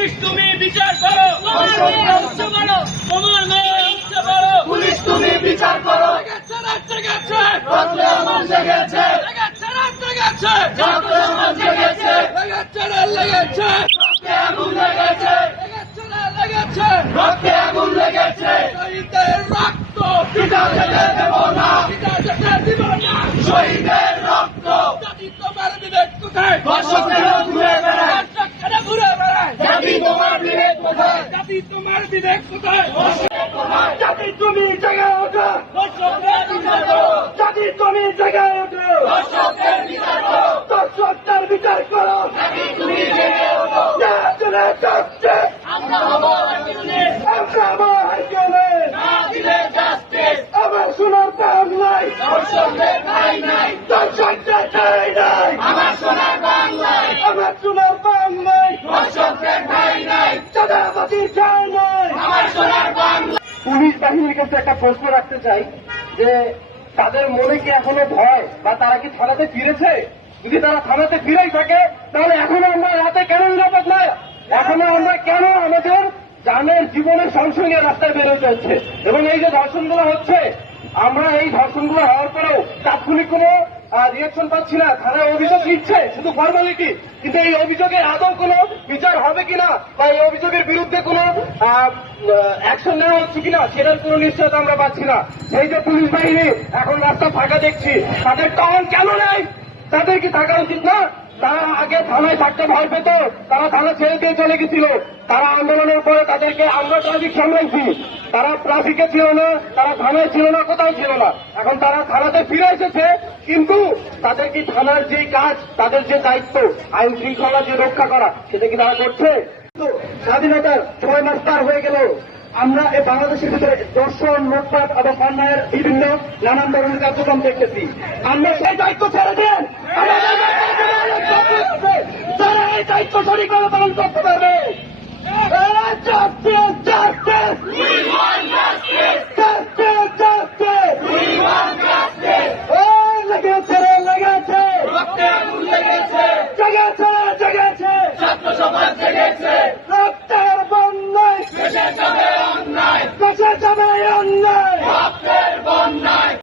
Police তুমি বিচার করো, তোমার মেয়ে উঠতে পারো, পুলিশ তুমি বিচার করো। জেগেছে রক্তে আমার জেগেছে, জেগেছে রক্তে আমার জেগেছে, লেগেছে রক্তে আগুন লেগেছে, লেগেছে রক্তে আগুন লেগেছে। শহীদের রক্ত পিতা যেতে দেব না, পিতা যেতে দিব না। শহীদের রক্ত। জাতি তোমার বিবেক কোথায়? ধর্ষকেরা ঘুরে বেড়ায়, দর্শকেরা ঘুরে বেড়ায়। জাতি তোমার বিবেক কোথায়? জাতি তোমার বিবেক কোথায়? জাতি তুমি জেগে ওঠো, দর্শকদের বিচার করো। জাতি তুমি জেগে ওঠো, দর্শকদের বিচার করো। দর্শকদের বিচার করো। জাতি তুমি জেগে ওঠো। ন্যায় জাস্টিস, আমরা হব আন্দোলনের আমরা আমার হাইকেলে, না দিলে জাস্টিস। আমার সোনার বাংলায়, দর্শকদের ঠাঁই নাই দর্শকদের ঠাঁই নাই, আমার সোনার বাংলায়। আমার সোনার বাংলায়, দর্শকদের ঠাঁই নাই চাঁদাবাজির ঠাঁই নাই। আমার সোনার বাংলা। পুলিশ বাহিনীর কাছে একটা প্রশ্ন রাখতে চাই যে তাদের মনে কি এখনো ভয় বা তারা কি থানাতে ফিরেছে? যদি তারা থানাতে ফিরেই থাকে তাহলে এখনো আমরা রাতে কেন নিরাপদ নয়? এখনো আমরা কেন আমাদের জানের জীবনের সংশয় নিয়ে রাস্তায় বেরোতে হচ্ছে? এবং এই যে ধর্ষণগুলো হচ্ছে, আমরা এই ধর্ষণগুলো হওয়ার পরেও তাৎক্ষণিক কোনো রিয়াকশন পাচ্ছি না। থানায় অভিযোগ নিচ্ছে, শুধু ফর্মালিটি, কিন্তু এই অভিযোগের আদৌ কোনো বিচার হবে কিনা বা এই অভিযোগের বিরুদ্ধে কোনো অ্যাকশন নেওয়া হচ্ছে কিনা সেটার কোনো নিশ্চয়তা আমরা পাচ্ছি না। সেই যে পুলিশ বাহিনী এখন রাস্তা ফাঁকা দেখছি, তাদের টহল কেন নেই? তাদের কি থাকা উচিত না? তারা আগে থানায় থাকতে ভয় পেত, তারা থানা ছেড়ে দিয়ে চলে গেছিল। তারা আন্দোলনের পরে তাদেরকে আমরা ট্রাফিক সামলাইছি, তারা ট্রাফিকে ছিল না, তারা থানায় ছিল না, কোথাও ছিল না। এখন তারা থানাতে ফিরে এসেছে, কিন্তু তাদের কি থানার যে কাজ, তাদের যে দায়িত্ব, আইন শৃঙ্খলা যে রক্ষা করা, সেটা কি তারা করছে? স্বাধীনতার 6 মাস পার হয়ে গেল, আমরা এই বাংলাদেশের ভিতরে দর্শন, লুটপাট এবং অন্যায়ের বিভিন্ন নানান ধরনের কার্যক্রম দেখতেছি। আমরা সেই দায়িত্ব ছেড়ে দেন, যারা এই দায়িত্ব সঠিকভাবে পালন করতে পারবে। Justice, justice! We want justice! Justice, justice! We want justice! লেগেছে রে, লেগেছে, রক্তে আগুন লেগেছে জেগেছে